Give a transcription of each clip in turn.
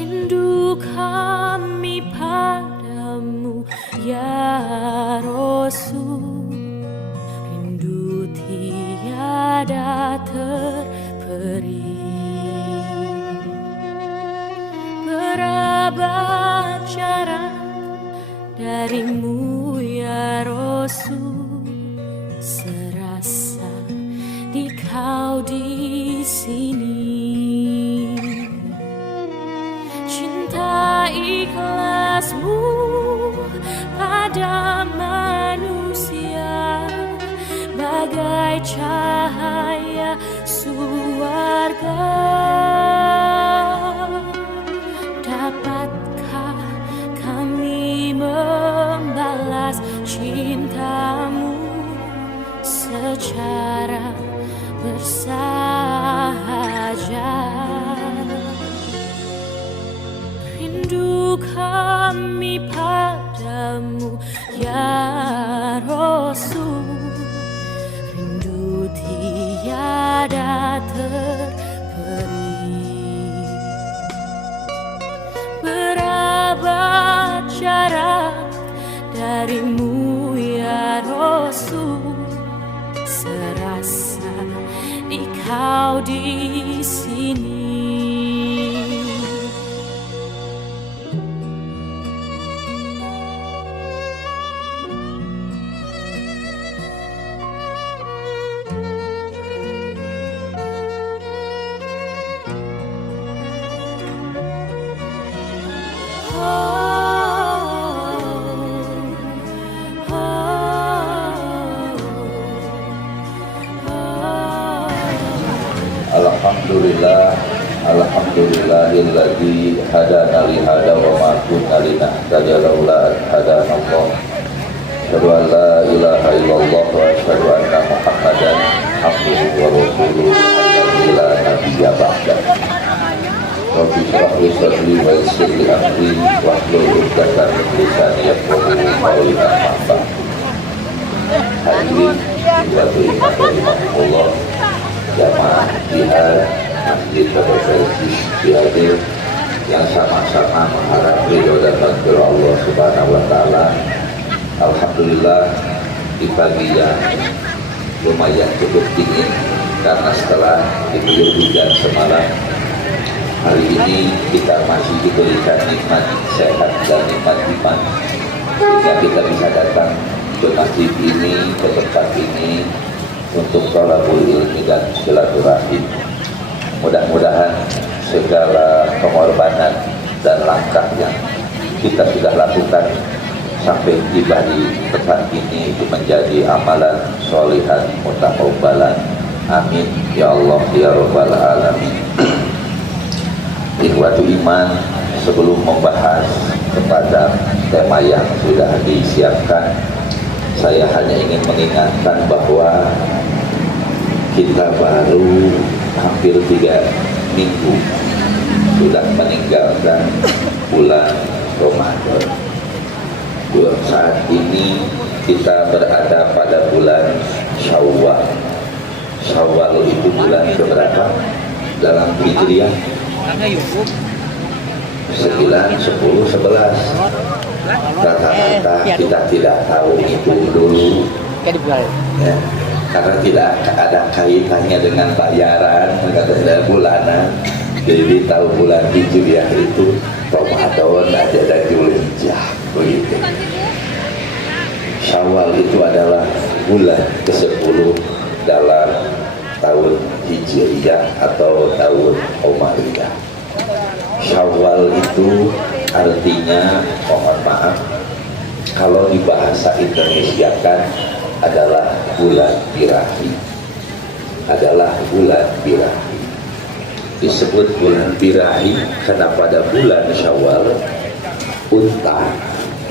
Rindu kami padamu ya Rasul, rindu tiada terperi. Berabad jarak darimu ya Rasul, serasa di kau di sini. Cinta ikhlasmu pada manusia bagai cahaya surga. Dapatkah kami membalas cintamu secara bersahaja? Rindu kami padamu ya Rasul, rindu tiada terperi. Berabad jarak darimu ya Rasul, serasa di kau di sini. Alhamdulillah, alhamdulillahilladzi hadana li hada wa ma kunna linahtadiya laula an hadana Allah. Asyhadu an la ilaha illallah wa asyhadu anna Muhammadan abduhu wa rasuluhu alladzi la nabiyya ba'dah. Rabbi shrah li sadri wa yassir li amri wahlul 'uqdatam min lisani yafqahu qawli. Hadirin wa rahmatullah, jamaah jihad Masjid Berprestasi Hadir yang sama-sama mengharap ridho dan bantuan Allah Subhanahu wa Ta'ala. Alhamdulillah, di pagi yang lumayan cukup dingin karena setelah diguyur hujan semalam, hari ini kita masih diberikan nikmat sehat dan nikmat iman sehingga kita bisa datang ke masjid ini, ke tempat ini untuk thalabul ilmi dan silaturahim. Mudah-mudahan segala pengorbanan dan langkah yang kita sudah lakukan sampai tiba di tempat ini itu menjadi amalan sholihan mutaqabbalan. Amin ya Allah ya rabbal alamin. Ikhwatu iman, sebelum membahas kepada tema yang sudah disiapkan, saya hanya ingin mengingatkan bahwa kita baru hampir 3 minggu sudah meninggalkan bulan Ramadan. Saat ini kita berada pada bulan Syawal. Syawal itu bulan keberapa dalam Hijriah? 9, 10, 11. Rata-rata kita tidak tahu itu dulu ya, karena tidak ada kaitannya dengan bayaran, ada bulanan. Jadi tahu bulan Hijriah itu Ramadan aja dan Zulhijjah begitu. Syawal itu adalah bulan ke-10 dalam tahun Hijriah atau tahun Umayyah. Syawal itu artinya, mohon maaf, kalau di bahasa Indonesia kan adalah bulan birahi. Adalah bulan birahi. Disebut bulan birahi karena pada bulan Syawal unta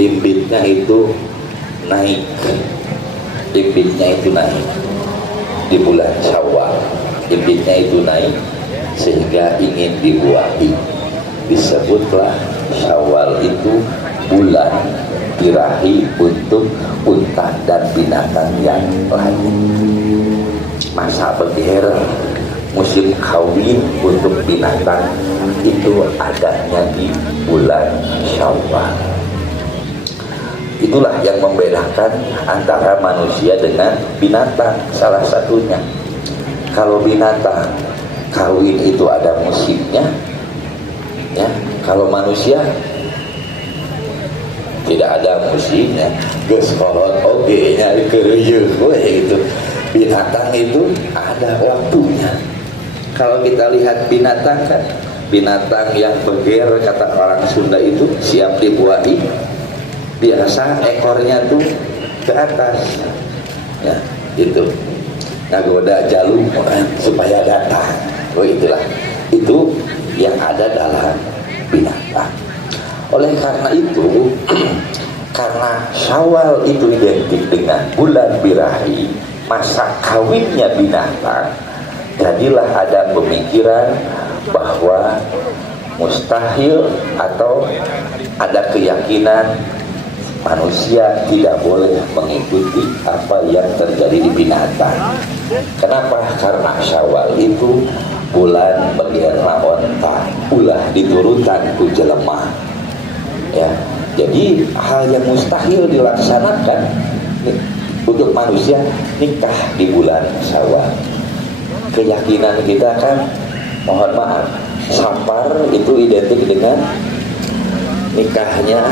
imbitnya itu naik. Imbitnya itu naik di bulan Syawal. Imbitnya itu naik sehingga ingin dibuahi. Disebutlah Syawal itu bulan birahi untuk unta dan binatang yang lain. Masa bergerak musim kawin untuk binatang itu adanya di bulan Syawal. Itulah yang membedakan antara manusia dengan binatang. Salah satunya, kalau binatang kawin itu ada musimnya, ya. Kalau manusia tidak ada musimnya. Geus kolot oge nya keureuh we gitu. Binatang itu ada waktunya. Kalau kita lihat binatang kan, binatang yang beger kata orang Sunda itu siap dibuahi, biasa ekornya tuh ke atas, ya itu nagoda jalur supaya datang. Oh itulah itu yang ada dalam binatang. Oleh karena itu karena Syawal itu identik dengan bulan birahi, masa kawinnya binatang, jadilah ada pemikiran bahwa mustahil atau ada keyakinan manusia tidak boleh mengikuti apa yang terjadi di binatang. Kenapa? Karena Syawal itu bulan bagianna onta, ulah diturutan ku jelema. Ya, jadi hal yang mustahil dilaksanakan untuk manusia nikah di bulan Syawal. Keyakinan kita kan, mohon maaf, Sapar itu identik dengan nikahnya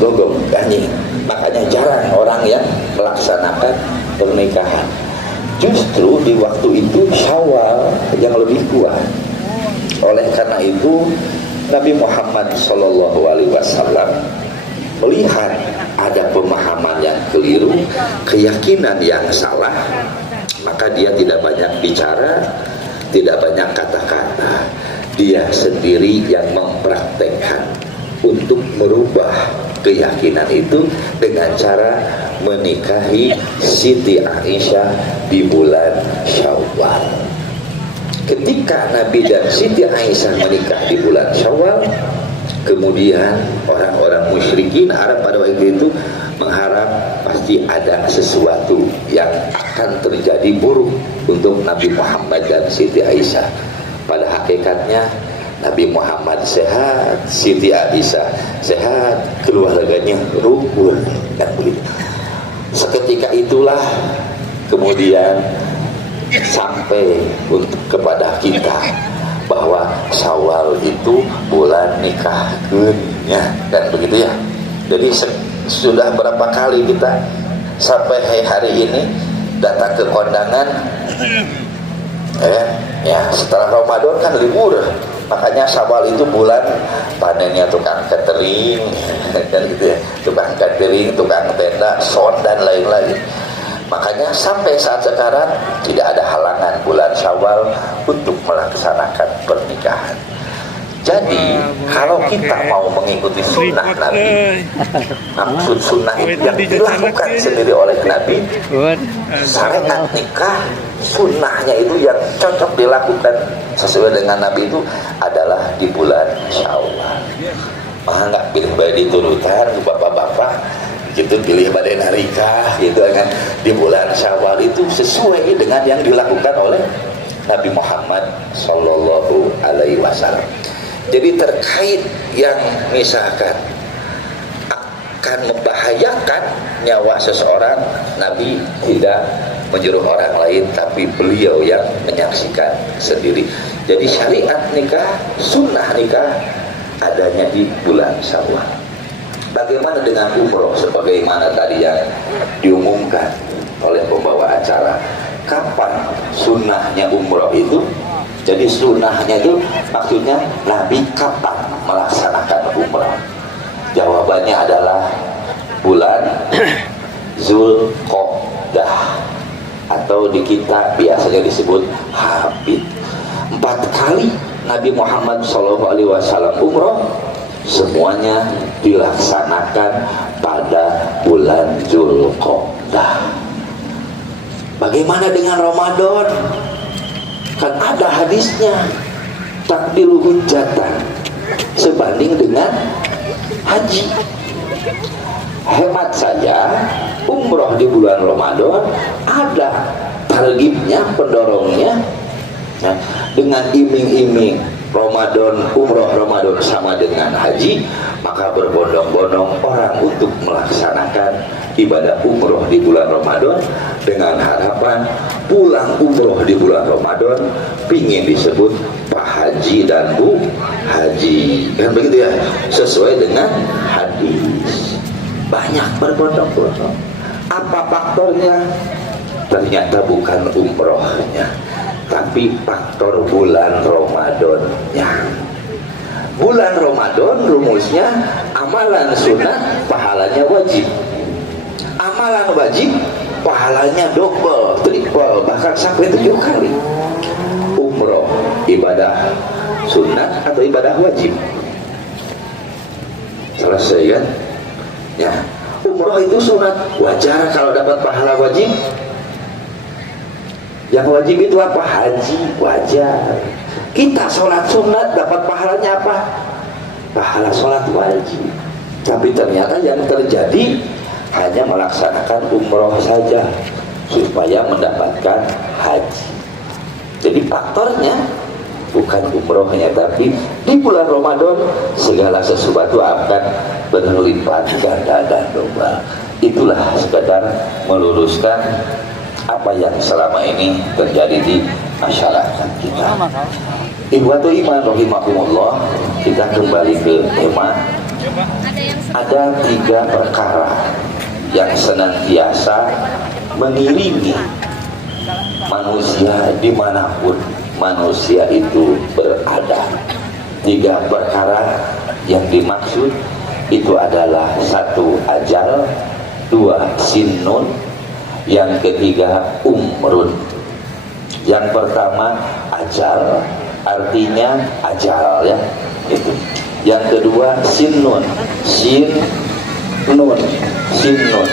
gogong ganjing. Makanya jarang orang yang melaksanakan pernikahan. Justru di waktu itu Syawal yang lebih kuat. Oleh karena itu Nabi Muhammad SAW melihat ada pemahaman yang keliru, keyakinan yang salah, maka dia tidak banyak bicara, tidak banyak kata-kata. Dia sendiri yang mempraktekkan untuk merubah keyakinan itu dengan cara menikahi Siti Aisyah di bulan Syawal. Ketika Nabi dan Siti Aisyah menikah di bulan Syawal, kemudian orang-orang musyrikin Arab pada waktu itu mengharap pasti ada sesuatu yang akan terjadi buruk untuk Nabi Muhammad dan Siti Aisyah. Pada hakikatnya Nabi Muhammad sehat, Siti Aisyah sehat, keluarganya rukun dan begitu. Seketika itulah kemudian sampai untuk kepada kita bahwa Syawal itu bulan nikahkeunnya dan begitu ya. Jadi sudah berapa kali kita sampai hari ini datang ke kondangan, ya setelah Ramadan kan libur, makanya Syawal itu bulan panennya tukang catering dan gitu ya, tukang catering, tukang tenda, sound dan lain-lain. Makanya sampai saat sekarang tidak ada halangan bulan Syawal untuk melaksanakan pernikahan. Jadi kalau kita mau mengikuti sunnah Nabi, maksud sunnah itu yang dilakukan sendiri oleh Nabi, syariat nikah sunnahnya itu yang cocok dilakukan sesuai dengan Nabi itu adalah di bulan Syawal. Maka nggak pilih bayi diturutan bapak-bapak gitu, pilih badai narikah gitu kan. Di bulan Syawal itu sesuai dengan yang dilakukan oleh Nabi Muhammad Sallallahu Alaihi Wasallam. Jadi terkait yang misalkan akan membahayakan nyawa seseorang, Nabi tidak menyuruh orang lain, tapi beliau yang menyaksikan sendiri. Jadi syariat nikah, sunnah nikah adanya di bulan Syawal. Bagaimana dengan umroh? Sebagaimana tadi yang diumumkan oleh pembawa acara, kapan sunnahnya umroh itu? Jadi sunnahnya itu maksudnya Nabi kapan melaksanakan umroh? Jawabannya adalah bulan Zulqa'dah, atau di kita biasanya disebut Habib. 4 kali Nabi Muhammad SAW umroh, semuanya dilaksanakan pada bulan Zulqa'dah. Bagaimana dengan Ramadan? Kan ada hadisnya, takdilu hujjatan, sebanding dengan haji. Hemat saya, umroh di bulan Ramadan ada targibnya, pendorongnya ya, dengan iming-iming Ramadan, umroh Ramadan sama dengan haji, maka berbondong-bondong orang untuk melaksanakan ibadah umroh di bulan Ramadan dengan harapan pulang umroh di bulan Ramadan pingin disebut Pak Haji dan Bu Haji, kan begitu ya, sesuai dengan hadis. Banyak berbondong-bondong. Apa faktornya? Ternyata bukan umrohnya, tapi faktor bulan Ramadannya. Bulan Ramadan rumusnya amalan sunat pahalanya wajib, amalan wajib pahalanya double, triple, bahkan sampai 7 kali. Umroh ibadah sunat atau ibadah wajib? Selesai kan? Ya, umroh itu sunat, wajar kalau dapat pahala wajib. Yang wajib itu apa? Haji, wajar. Kita sholat sunat dapat pahalanya apa? Pahala sholat wajib. Tapi ternyata yang terjadi hanya melaksanakan umroh saja supaya mendapatkan haji. Jadi faktornya bukan umrohnya, tapi di bulan Ramadan segala sesuatu akan berlipat ganda dan double. Itulah sekadar meluruskan apa yang selama ini terjadi di masyarakat kita. Ikhwatu iman rahimahumullah, kita kembali ke tema. Ada 3 perkara yang senantiasa mengiringi manusia dimanapun manusia itu berada. 3 perkara yang dimaksud itu adalah 1 ajal, 2 sinnun, yang ketiga umrun. Yang pertama ajal, artinya ajal ya, itu. Yang kedua sinnun, sinnun, sinnun,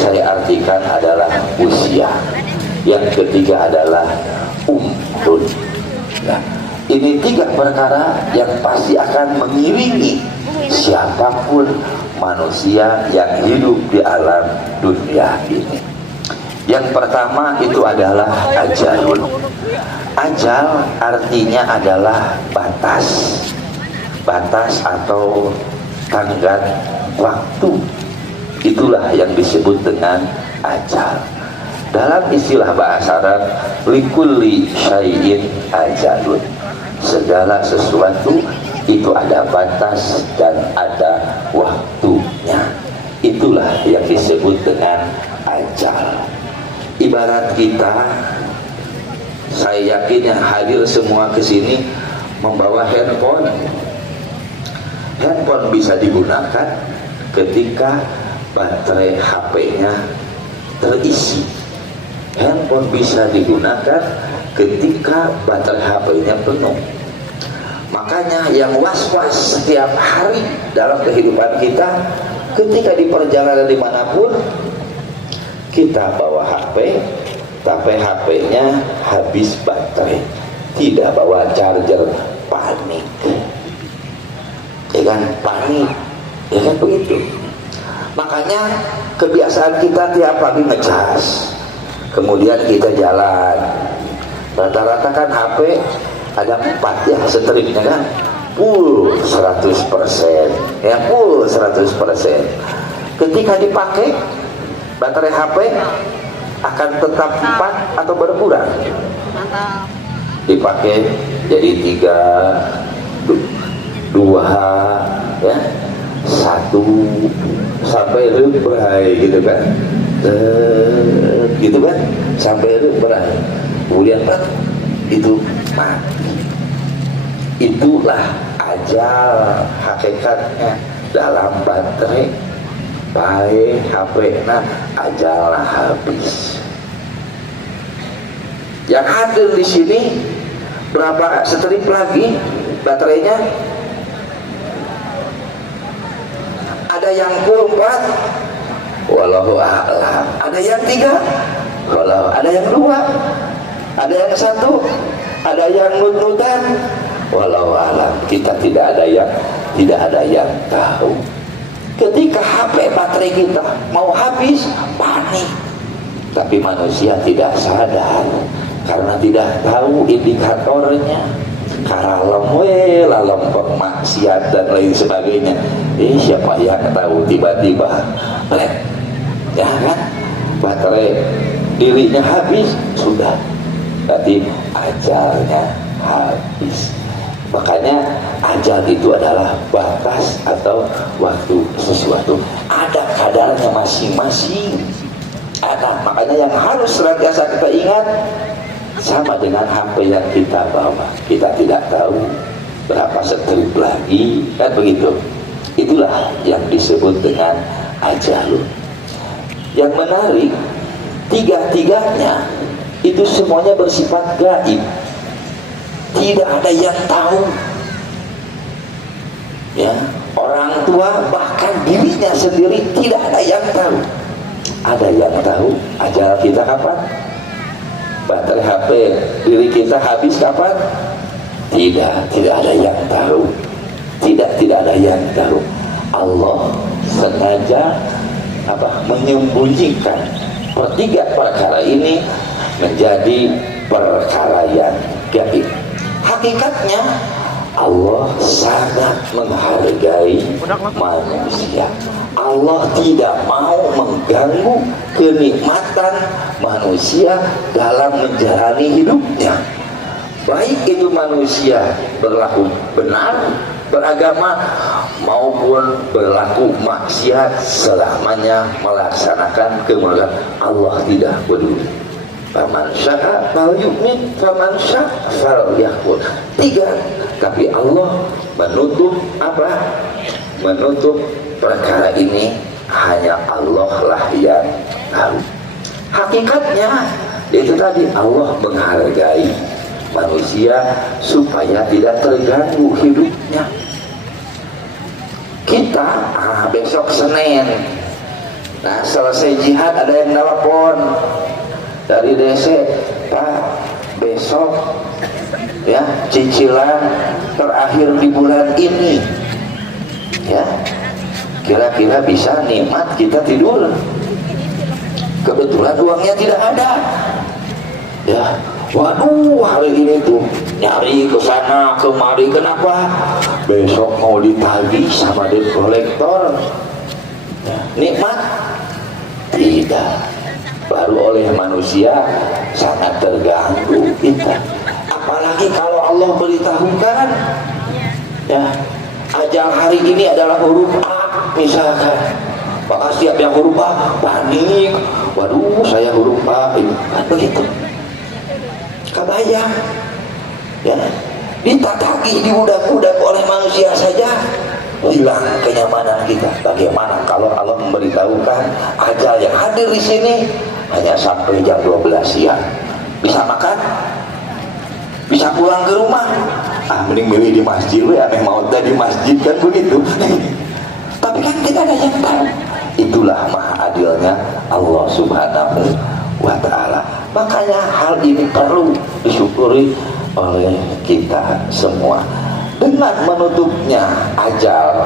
saya artikan adalah usia. Yang ketiga adalah umrun. Nah, ini 3 perkara yang pasti akan mengiringi siapapun manusia yang hidup di alam dunia ini. Yang pertama itu adalah ajalun. Ajal artinya adalah batas, batas atau tenggat waktu. Itulah yang disebut dengan ajal. Dalam istilah bahasa Arab, likulli syai'in ajalun. Segala sesuatu itu ada batas dan ada waktunya. Itulah yang disebut dengan ajal. Ibarat kita, saya yakin yang hadir semua ke sini membawa handphone. Handphone bisa digunakan ketika baterai HP-nya terisi. Handphone bisa digunakan ketika baterai HP-nya penuh. Makanya yang was-was setiap hari dalam kehidupan kita, ketika di perjalanan dimanapun kita bawa HP, tapi HP-nya habis baterai, tidak bawa charger, panik, ya kan, panik, ya kan begitu. Makanya kebiasaan kita tiap pagi ngecas, kemudian kita jalan, rata-rata kan HP ada 4 ya setripnya kan, full 100%, ya full 100%. Ketika dipakai baterai HP akan tetap 4 atau berkurang? Dipakai jadi 3, 2, ya 1 sampai lebay gitu kan, gitu kan, sampai lebay, kemudian itu mati. Itulah ajal hakikatnya dalam baterai. Baik HP, nah ajalnya habis. Yang hadir di sini berapa strip lagi baterainya? Ada yang full 4, wallahu a'lam. Ada yang 3, wallahu, ada yang 2, ada yang 1, ada yang nut-nutan, wallahu a'lam. Kita tidak ada yang tahu. Ketika HP baterai kita mau habis, panik. Tapi manusia tidak sadar karena tidak tahu indikatornya, karalem we lalem pemaksiat dan lain sebagainya. Siapa yang tahu tiba-tiba lek, ya kan, baterai dirinya habis, sudah berarti ajalnya habis. Makanya ajal itu adalah batas atau waktu sesuatu, ada kadarnya masing-masing. Ada, makanya yang harus senantiasa kita ingat, sama dengan HP yang kita bawa, kita tidak tahu berapa strip lagi, kan begitu. Itulah yang disebut dengan ajalun. Yang menarik, tiga-tiganya itu semuanya bersifat gaib, tidak ada yang tahu, ya. Orang tua bahkan dirinya sendiri tidak ada yang tahu. Ada yang tahu ajal kita kapan, baterai HP diri kita habis kapan, tidak ada yang tahu, tidak ada yang tahu. Allah sengaja menyembunyikan tiga perkara ini menjadi perkara yang gaib. Hakikatnya Allah sangat menghargai manusia. Allah tidak mau mengganggu kenikmatan manusia dalam menjalani hidupnya, baik itu manusia berlaku benar beragama maupun berlaku maksiat selamanya melaksanakan kemurkaan. Allah tidak peduli. Faman syaa falyu'min, faman syaa falyakfur. Tiga, tapi Allah menutup apa? Menutup perkara ini hanya Allah lah yang tahu. Hakikatnya itu tadi, Allah menghargai manusia supaya tidak terganggu hidupnya. Kita besok Senin, nah selesai jihad ada yang nelpon dari DC, Pak besok ya cicilan terakhir di bulan ini, ya kira-kira bisa nikmat kita tidur. Kebetulan uangnya tidak ada, ya waduh hari ini tuh nyari ke sana kemari, kenapa? Besok mau ditagih sama debt collector, ya, nikmat? Tidak. Baru oleh manusia sangat terganggu kita. Apalagi kalau Allah beritahukan, ya ajal hari ini adalah huruf A misalkan, maka setiap yang huruf A panik, waduh saya huruf A ini, kan begitu. Kebayang, ya ditataki, dibudak-budak oleh manusia saja hilang kenyamanan kita. Bagaimana kalau Allah memberitahukan ajal yang hadir di sini hanya sampai jam 12 siang, bisa makan, bisa pulang ke rumah, mending milih di masjid, aneh mau di masjid, kan begitu. Tapi kan kita ada yang tahu. Itulah maha adilnya Allah subhanahu wa ta'ala. Makanya hal ini perlu disyukuri oleh kita semua. Dengan menutupnya ajal,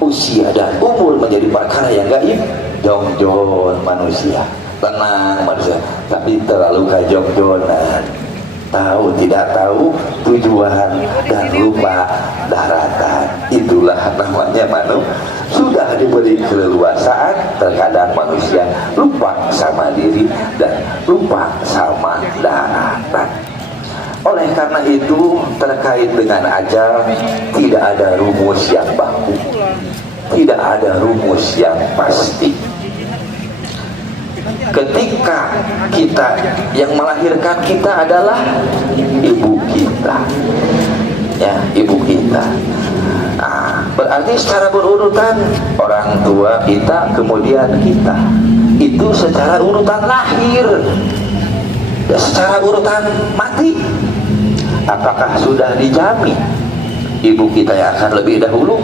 usia dan umur menjadi perkara yang gaib, jongjon manusia, tenang manusia, tapi terlalu kajongjonan, tahu tidak tahu tujuan dan lupa daratan. Itulah namanya manusia. Sudah diberi keleluasaan, terkadang manusia lupa sama diri dan lupa sama daratan. Oleh karena itu, terkait dengan ajal tidak ada rumus yang baku, tidak ada rumus yang pasti. Ketika kita yang melahirkan kita adalah ibu kita, ya ibu kita. Berarti secara berurutan orang tua kita, kemudian kita. Itu secara urutan lahir. Secara urutan mati, apakah sudah dijamin ibu kita yang akan lebih dahulu?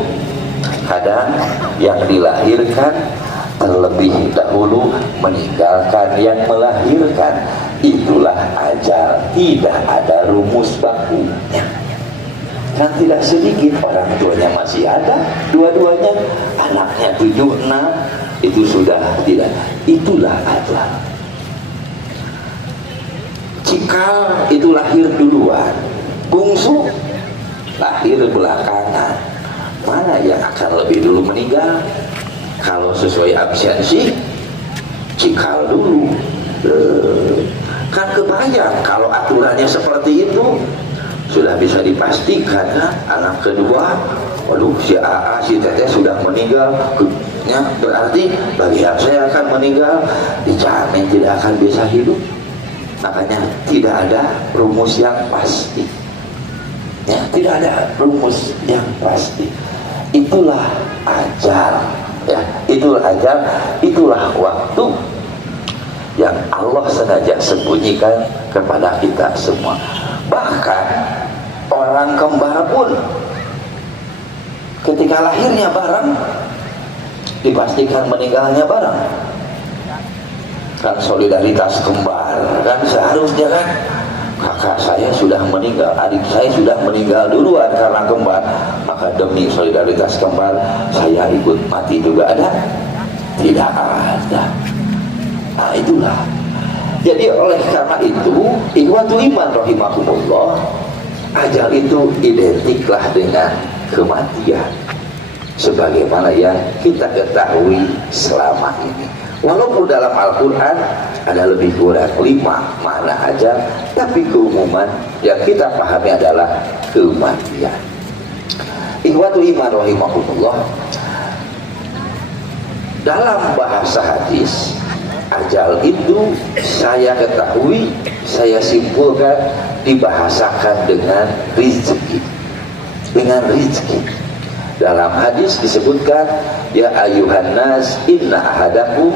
Kadang yang dilahirkan terlebih dahulu meninggalkan yang melahirkan. Itulah ajal, tidak ada rumus bakunya. Dan tidak sedikit orang tuanya masih ada, dua-duanya, anaknya 7, 6, itu sudah tidak. Itulah ajal. Cikal itu lahir duluan, bungsu lahir belakangan. Mana yang akan lebih dulu meninggal? Kalau sesuai absensi, cikal dulu. Kan kebayang kalau aturannya seperti itu, sudah bisa dipastikan kan? Anak kedua, waduh si AA, si Teteh sudah meninggal, ya, berarti bagi saya akan meninggal, dijamin tidak akan bisa hidup. Makanya tidak ada rumus yang pasti, ya, tidak ada rumus yang pasti. Itulah ajal, ya, itulah ajal, itulah waktu yang Allah sengaja sembunyikan kepada kita semua. Bahkan orang kembar pun ketika lahirnya bareng, dipastikan meninggalnya bareng. Kan solidaritas kembar, kan seharusnya kan kakak saya sudah meninggal, adik saya sudah meninggal duluan karena kembar, maka demi solidaritas kembar saya ikut mati juga. Ada? Tidak ada. Nah itulah. Jadi oleh karena itu, ikhwatul iman rahimakumullah, ajal itu identiklah dengan kematian, sebagaimana yang kita ketahui selama ini. Walaupun dalam Al-Quran ada lebih kurang 5 makna ajal, tapi keumuman yang kita pahami adalah kematian. Ikhwatul iman rahimakumullah, dalam bahasa hadis, ajal itu saya ketahui, saya simpulkan, dibahasakan dengan rizki. Dengan rizki. Dalam hadis disebutkan, ya ayuhan nas inna ahadakum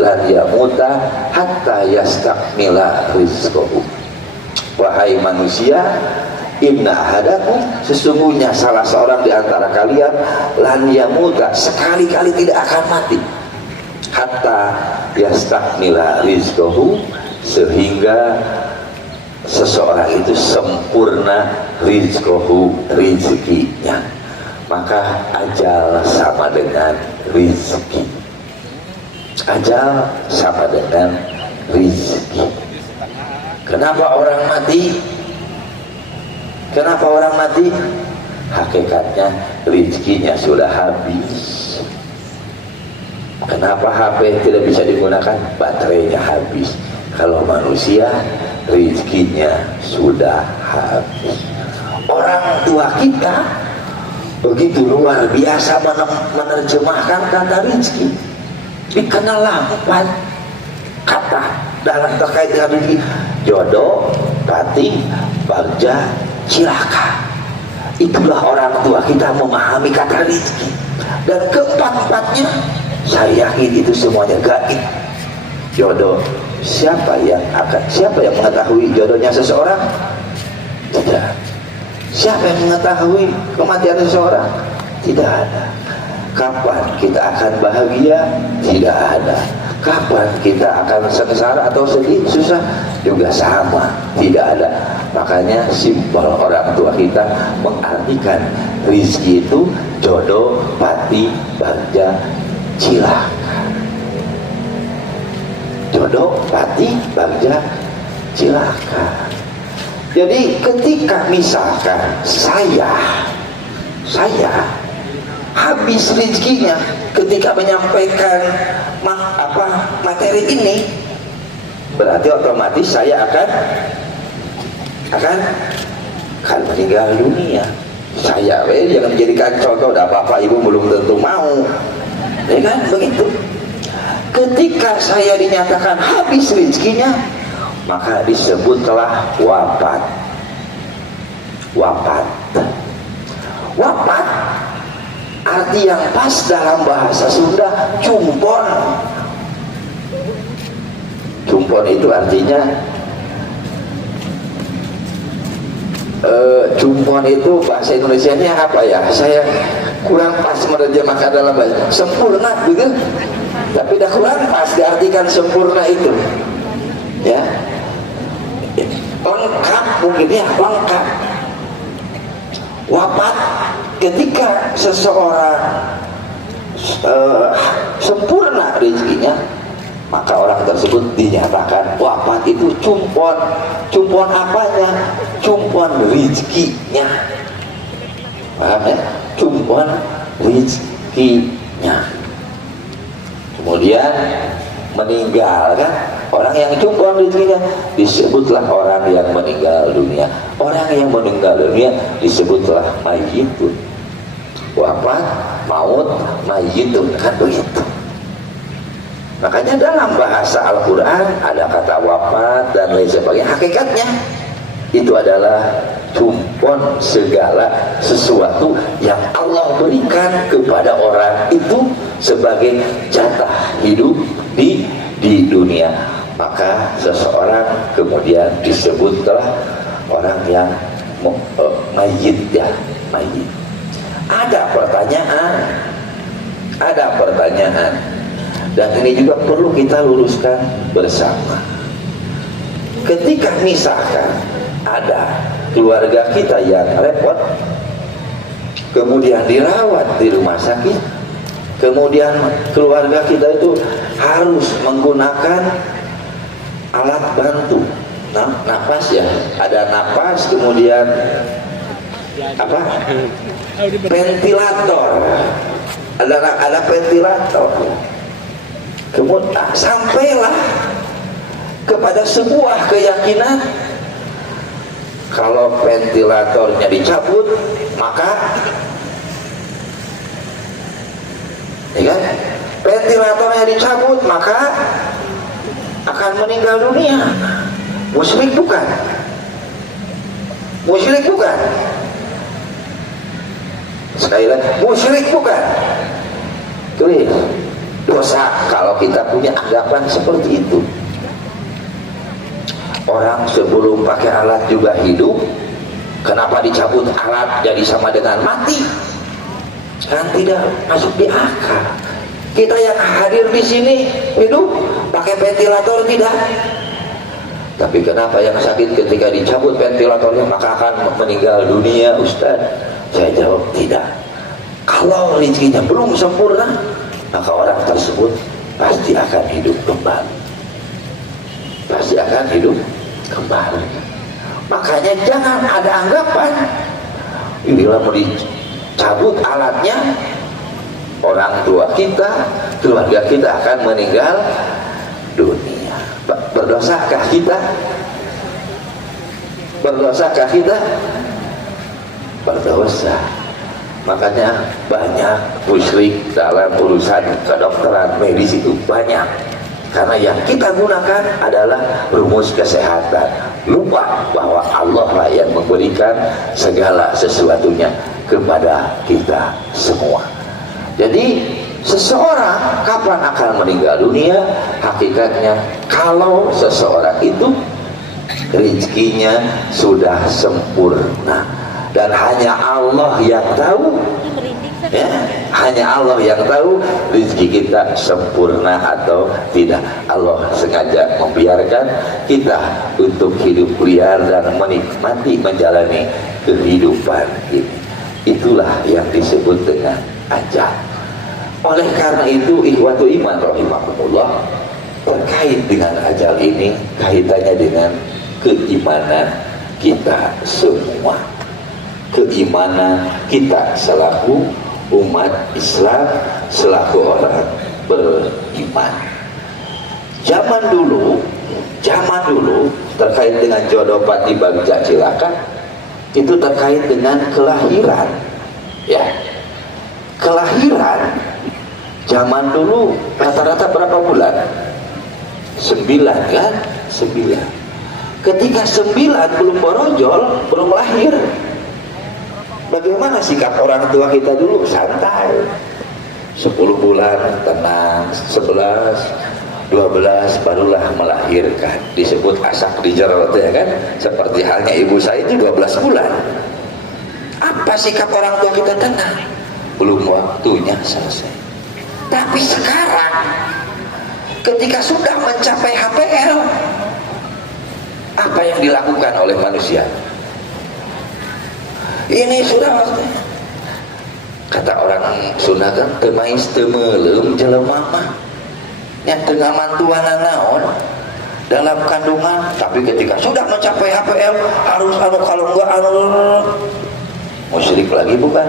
lan yamuta hatta yastakmila rizqahu. Wahai manusia, inna ahadakum, sesungguhnya salah seorang di antara kalian, lan yamuta, sekali-kali tidak akan mati, hatta yastakmila rizqahu, sehingga seseorang itu sempurna rizqahu, rizkinya. Maka ajal sama dengan rizki. Ajal sama dengan rizki. Kenapa orang mati? Kenapa orang mati? Hakikatnya rizkinya sudah habis. Kenapa HP tidak bisa digunakan? Baterainya habis. Kalau manusia, rizkinya sudah habis. Orang tua kita begitu luar biasa menerjemahkan kata rizki. Dikenallah 4 kata dalam terkait dengan rizki: jodoh, pati, bagja, cilaka. Itulah orang tua kita memahami kata rizki. Dan keempat-empatnya saya yakin itu semuanya gaib. Jodoh, siapa yang mengetahui jodohnya seseorang? Tidak. Siapa yang mengetahui kematian seseorang? Tidak ada. Kapan kita akan bahagia? Tidak ada. Kapan kita akan sengsara atau sedih, susah? Juga sama, tidak ada. Makanya simbol orang tua kita mengartikan rizki itu jodoh, pati, bagja, cilaka. Jodoh, pati, bagja, cilaka. Jadi ketika misalkan saya habis rezekinya ketika menyampaikan materi ini, berarti otomatis saya akan meninggal dunia. Saya jangan menjadikan contoh, dah bapak ibu belum tentu mau, ya kan begitu. Ketika saya dinyatakan habis rezekinya, maka disebutlah wafat. Wafat arti yang pas dalam bahasa Sunda cumpon. Cumpon itu artinya cumpon itu bahasa Indonesianya apa ya? Saya kurang pas menerjemahkan dalam bahasa sempurna gitu. Tapi dah kurang pas diartikan sempurna itu. Ya. Lengkap mungkin ya, lengkap. Wafat ketika seseorang sempurna rezekinya, maka orang tersebut dinyatakan wafat. Itu cumpon. Cumpon apanya? Cumpon rizkinya. Paham ya? Cumpon rizkinya. Kemudian meninggal kan, orang yang cumpon rizkinya disebutlah orang yang meninggal dunia. Orang yang meninggal dunia disebutlah mayyitun. Wafat, maut, mayyitun, kan begitu. Makanya dalam bahasa Al-Quran ada kata wafat dan lain sebagainya. Hakikatnya itu adalah cumpon segala sesuatu yang Allah berikan kepada orang itu sebagai jatah hidup di dunia. Maka seseorang kemudian disebutlah orang yang mayyit, ya, mayyit. Ada pertanyaan, dan ini juga perlu kita luruskan bersama. Ketika misalkan ada keluarga kita yang repot, kemudian dirawat di rumah sakit, kemudian keluarga kita itu harus menggunakan alat bantu nafas, ya, ada nafas, kemudian apa, ventilator, ada ventilator. Kemudian sampailah kepada sebuah keyakinan kalau ventilatornya dicabut, maka ya kan? Ventilatornya dicabut, maka akan meninggal dunia. Musyrik bukan? Musyrik bukan? Sekali lagi, musyrik bukan? Tulis. Dosa kalau kita punya anggapan seperti itu. Orang sebelum pakai alat juga hidup, kenapa dicabut alat jadi sama dengan mati? Kan tidak masuk di akal. Kita yang hadir di sini hidup pakai ventilator tidak? Tapi kenapa yang sakit ketika dicabut ventilatornya maka akan meninggal dunia, Ustaz? Saya jawab tidak. Kalau rezekinya belum sempurna, maka orang tersebut pasti akan hidup kembali. Pasti akan hidup kembali. Makanya jangan ada anggapan bila mau dicabut alatnya, orang tua kita, keluarga kita akan meninggal dunia. Berdosakah kita? Berdosakah kita? Berdosa. Makanya banyak musyrik dalam urusan kedokteran medis itu banyak. Karena yang kita gunakan adalah rumus kesehatan. Lupa bahwa Allah lah yang memberikan segala sesuatunya kepada kita semua. Jadi seseorang kapan akan meninggal dunia? Hakikatnya kalau seseorang itu rezekinya sudah sempurna, dan hanya Allah yang tahu, ya, hanya Allah yang tahu rezeki kita sempurna atau tidak. Allah sengaja membiarkan kita untuk hidup liar dan menikmati menjalani kehidupan ini. Itulah yang disebut dengan ajal. Oleh karena itu, ikhwatu iman rahimahumullah, terkait dengan ajal ini kaitannya dengan keimanan kita semua. Keimanan kita selaku umat Islam, selaku orang beriman. Zaman dulu terkait dengan jodoh pati bagja cilaka, itu terkait dengan kelahiran, ya. Kelahiran zaman dulu rata-rata berapa bulan? 9 kan? 9. Ketika 9 belum berojol, belum lahir, bagaimana sikap orang tua kita dulu? Santai. 10 bulan tenang, 11, 12 barulah melahirkan. Disebut asak dijerot, ya kan? Seperti halnya ibu saya itu 12 bulan. Apa sikap orang tua kita? Tenang, belum waktunya selesai. Tapi sekarang ketika sudah mencapai HPL, apa yang dilakukan oleh manusia? Ini sudah waktunya. Kata orang Sunda kan, temais temelem jelema mah. yang tengah mantuanan naon dalam kandungan, tapi ketika sudah mencapai HPL harus kalau enggak musyrik lagi bukan?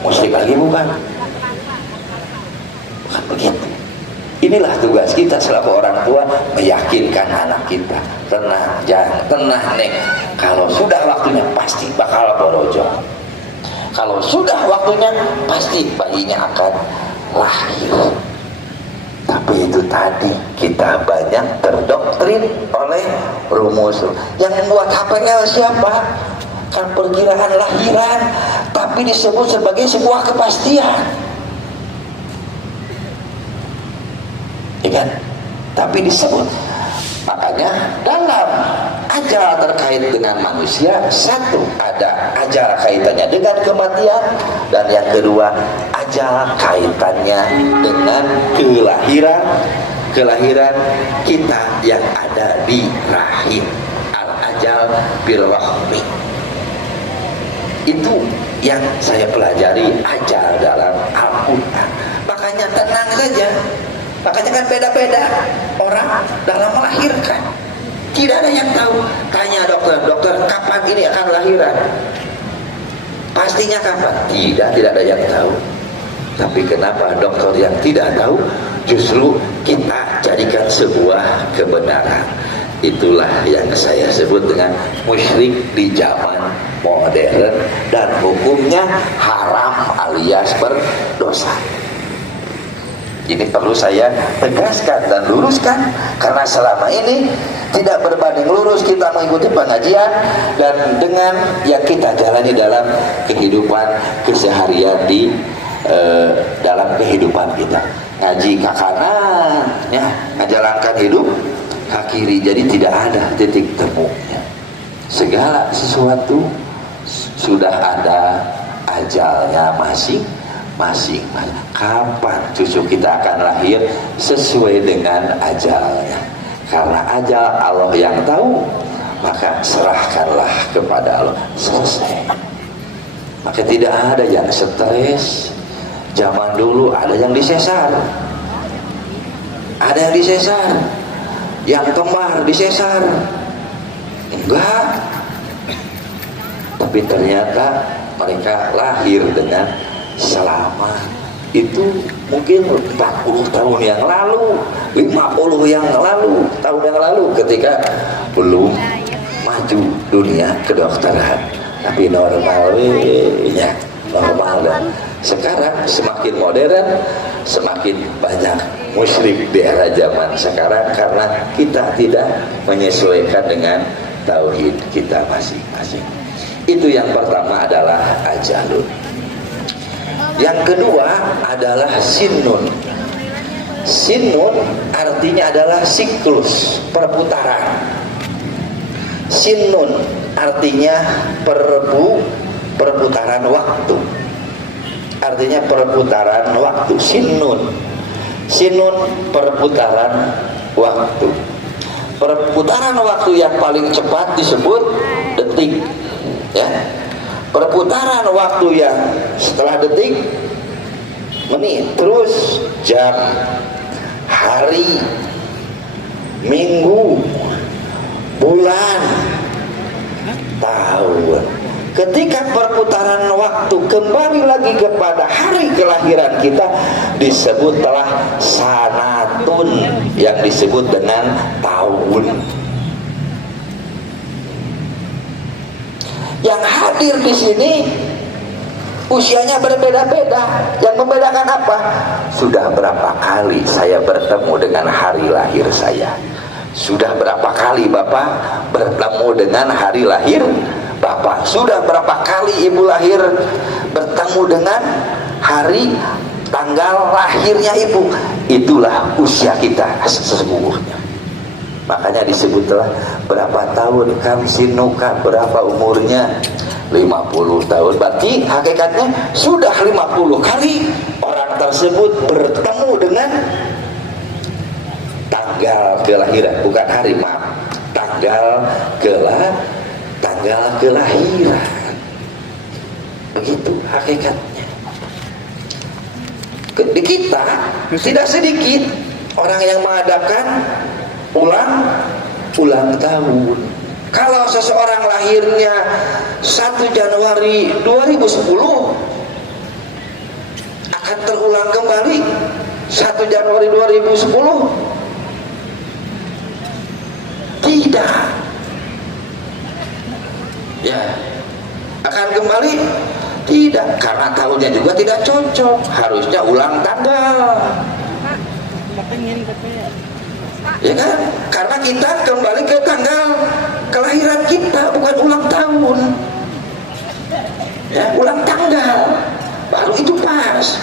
Musyrik lagi bukan? Bukan begitu. Inilah tugas kita selaku orang tua, meyakinkan anak kita, tenang, jangan tenang nek, kalau sudah waktunya pasti bakal borojo. Kalau sudah waktunya pasti bayinya akan lahir. Tapi itu tadi kita banyak terdoktrin oleh rumus. Yang membuat HPL siapa? Kan perkiraan lahiran, tapi disebut sebagai sebuah kepastian, ya kan? Tapi disebut. Makanya dalam ajal terkait dengan manusia, satu ada ajal kaitannya dengan kematian, dan yang kedua ajal kaitannya dengan kelahiran kita yang ada di rahim. Al ajal bil rahmi. Itu yang saya pelajari ajal dalam Al-Quran. Makanya tenang saja. Makanya kan beda-beda orang dalam melahirkan. Tidak ada yang tahu. Tanya dokter kapan ini akan lahiran? Pastinya kapan? Tidak ada yang tahu. Tapi kenapa dokter yang tidak tahu justru kita jadikan sebuah kebenaran? Itulah yang saya sebut dengan musyrik di zaman modern, dan hukumnya haram alias berdosa. Ini perlu saya tegaskan dan luruskan, karena selama ini tidak berbanding lurus kita mengikuti pengajian dan dengan yang kita jalani dalam kehidupan keseharian di dalam kehidupan kita. Ngaji ke kanan, ya, menjalankan hidup ke kiri, jadi tidak ada titik temunya. Segala sesuatu sudah ada ajalnya masing-masing. Kapan cucu kita akan lahir sesuai dengan ajalnya. Karena ajal Allah yang tahu, maka serahkanlah kepada Allah. Selesai. Maka tidak ada yang stres. Zaman dulu ada yang disesar, ada yang disesar, yang kembar disesar, enggak. Tapi ternyata mereka lahir dengan selamat. Itu mungkin 40 tahun yang lalu, 50 tahun yang lalu, ketika belum maju dunia kedokteran. Tapi normal dan sekarang semakin modern, semakin banyak musyrik di era zaman sekarang, karena kita tidak menyesuaikan dengan tauhid kita masing-masing. Itu yang pertama adalah ajalun. Yang kedua adalah sinnun. Sinnun artinya adalah siklus, perputaran. Sinnun artinya perputaran waktu. Artinya perputaran waktu. Sinnun perputaran waktu. Perputaran waktu yang paling cepat disebut detik, ya. Perputaran waktu yang setelah detik menit, terus jam, hari, minggu, bulan, tahun. Ketika perputaran waktu kembali lagi kepada hari kelahiran kita, disebutlah sanatun, yang disebut dengan tahun. Yang hadir di sini usianya berbeda-beda. Yang membedakan apa? Sudah berapa kali saya bertemu dengan hari lahir saya? Sudah berapa kali Bapak bertemu dengan hari lahir Bapak? Sudah berapa kali Ibu lahir bertemu dengan hari tanggal lahirnya Ibu? Itulah usia kita sesungguhnya. Makanya disebutlah berapa tahun kamsinuka, berapa umurnya? 50 tahun. Berarti hakikatnya sudah 50 kali orang tersebut bertemu dengan tanggal kelahiran, bukan hari, maaf, tanggal kelahiran. Begitu hakikatnya. Di kita tidak sedikit orang yang mengadakan ulang tahun. Kalau seseorang lahirnya 1 Januari 2010 akan terulang kembali 1 Januari 2010? Tidak. Ya, akan kembali? Tidak, karena tahunnya juga tidak cocok. Harusnya ulang tanggal. Ya kan? Karena kita kembali ke tanggal kelahiran kita, bukan ulang tahun. Ya, ulang tanggal. Baru itu pas.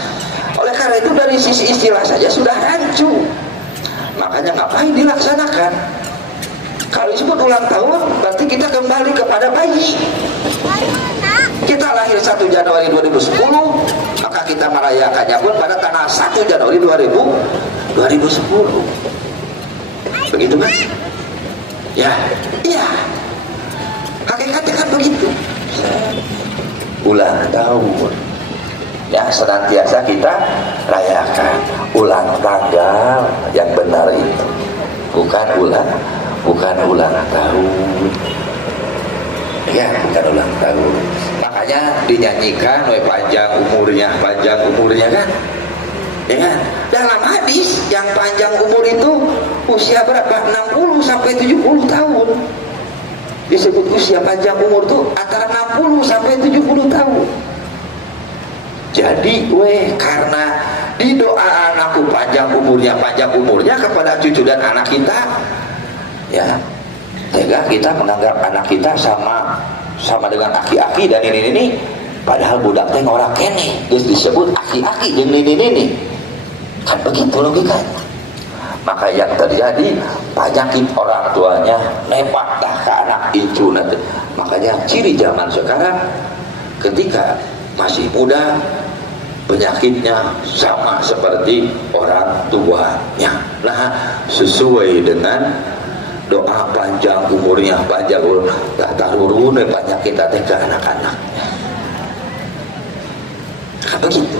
Oleh karena itu dari sisi istilah saja sudah rancu. Makanya ngapain dilaksanakan? Kalau disebut ulang tahun, berarti kita kembali kepada bayi. Kita lahir 1 Januari 2010, maka kita merayakannya pun pada tanggal 1 Januari 2010. Begitu kan? Ya, iya. Hakikatnya kan begitu. Ulang tahun. Ya, senantiasa kita rayakan ulang tanggal yang benar itu. Bukan ulang tahun. Ya, bukan ulang tahun. Makanya dinyanyikan panjang umurnya kan? Ya kan? Dalam hadis yang panjang umur itu usia berapa? 60 sampai 70 tahun. Disebut usia panjang umur itu antara 60 sampai 70 tahun. Jadi karena di doa anakku panjang umurnya kepada cucu dan anak kita, ya, sehingga kita menganggap anak kita sama dengan aki-aki dan ini, padahal budak teh ora kene geus disebut aki-aki jeung ini. Kan begitu logikanya. Maka yang terjadi penyakit orang tuanya nepak dah ke anak incuna. Makanya ciri zaman sekarang ketika masih muda penyakitnya sama seperti orang tuanya. Nah, sesuai dengan doa panjang umurnya, dah tarurun penyakit teh ke anak-anaknya. Nah, begitu.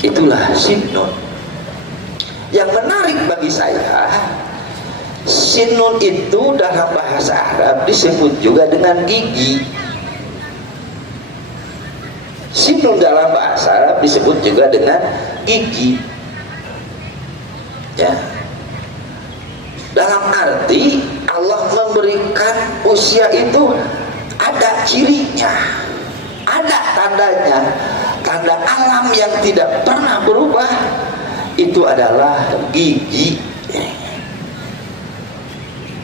Itulah sinun. Yang menarik bagi saya, sinun itu dalam bahasa Arab disebut juga dengan gigi. Sinun dalam bahasa Arab disebut juga dengan gigi. Ya. Dalam arti Allah memberikan usia itu ada cirinya, ada tandanya, tanda alam yang tidak pernah berubah. Itu adalah gigi.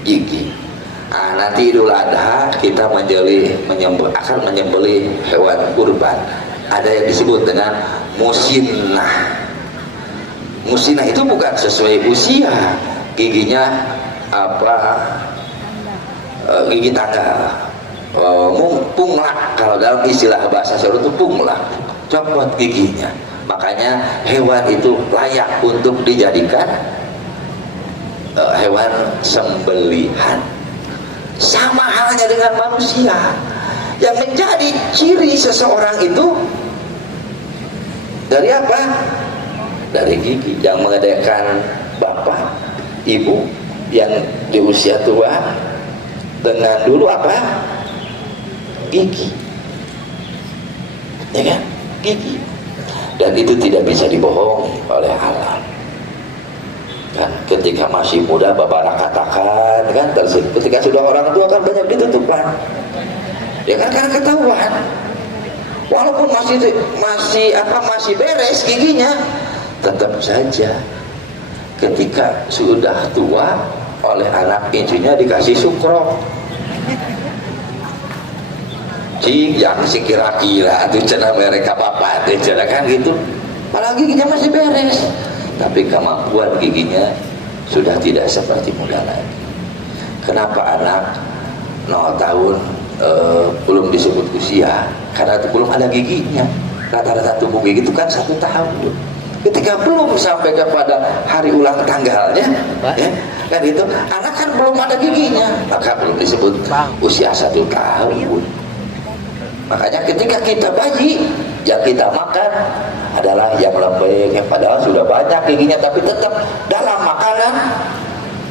Gigi. Nah, nanti Idul Adha kita akan menyembelih hewan kurban. Ada yang disebut dengan musinnah. Musinnah itu bukan sesuai usia, giginya gigi tangga, punglak. Kalau dalam istilah bahasa Sunda itu punglak, copot giginya. Makanya hewan itu layak untuk dijadikan hewan sembelihan. Sama halnya dengan manusia. Yang menjadi ciri seseorang itu dari apa? Dari gigi. Yang mengadakan bapak, ibu yang di usia tua dengan dulu apa? Gigi. Ya kan? Gigi. Dan itu tidak bisa dibohongi oleh alam. Kan ketika masih muda babara katakan kan, ketika sudah orang tua kan banyak ditutupan. Ya kan, karena ketahuan. Walaupun masih beres giginya, tetap saja ketika sudah tua oleh anak incunya dikasih sukrok. Cik yang si kira-kira itu cenah mereka papa itu cenah kan gitu. Malah giginya masih beres, tapi kemampuan giginya sudah tidak seperti muda lagi. Kenapa anak 0 tahun belum disebut usia? Karena itu belum ada giginya. Rata-rata tumbuh gigi itu kan 1 tahun. Ketika belum sampai kepada hari ulang tanggalnya, ya, kan itu anak kan belum ada giginya, maka belum disebut usia 1 tahun. Makanya ketika kita bayi, yang kita makan makan adalah yang lembek, yang padahal sudah banyak giginya, tapi tetap dalam makanan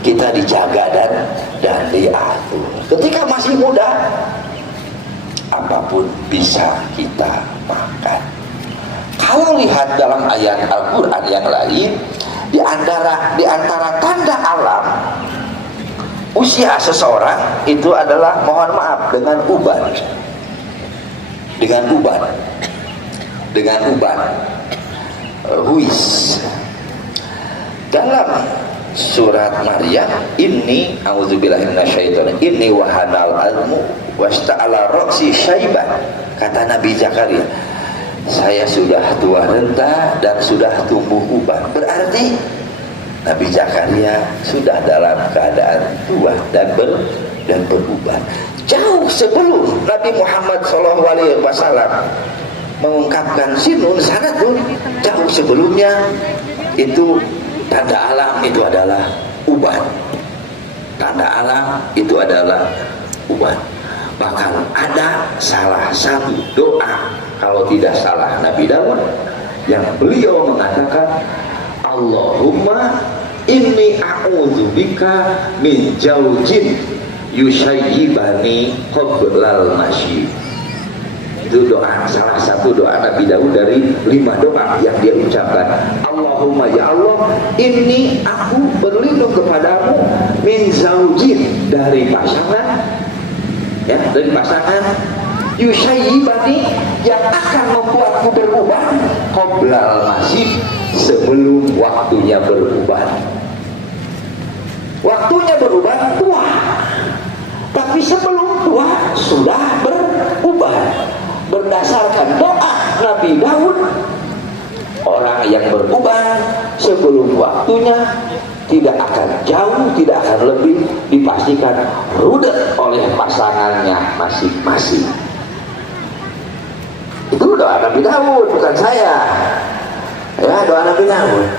kita dijaga dan diatur. Ketika masih muda, apapun bisa kita makan. Kalau lihat dalam ayat Al-Quran yang lain, di antara tanda alam usia seseorang itu adalah, mohon maaf, dengan uban. Huis. Dalam surat Maryam, inni a'udzubillahi minasyaitonir inni wahanal almu wasta'ala ra'si syaiban, kata Nabi Zakaria, saya sudah tua renta dan sudah tumbuh uban. Berarti Nabi Zakaria sudah dalam keadaan tua dan beruban. Jauh sebelum Nabi Muhammad SAW mengungkapkan sinun sanatun, jauh sebelumnya itu tanda alam itu adalah uban. Tanda alam itu adalah uban. Bahkan ada salah satu doa, kalau tidak salah Nabi Daud, yang beliau mengatakan, Allahumma inni a'udzubika min jaujin yusayyibani qoblal masyib. Itu doa, salah satu doa Nabi Daud dari 5 doa yang dia ucapkan. Allahumma, ya Allah, ini aku berlindung kepadamu min zaujin, dari pasangan, ya, dari pasangan yusayyibani, yang akan membuatku beruban qoblal masyib, sebelum waktunya beruban. Waktunya beruban tua, tapi sebelum tua sudah beruban. Berdasarkan doa Nabi Daud, orang yang beruban sebelum waktunya tidak akan jauh, tidak akan lebih, dipastikan rudet oleh pasangannya masing-masing. Itu doa Nabi Daud, bukan saya. Ya, doa Nabi Daud.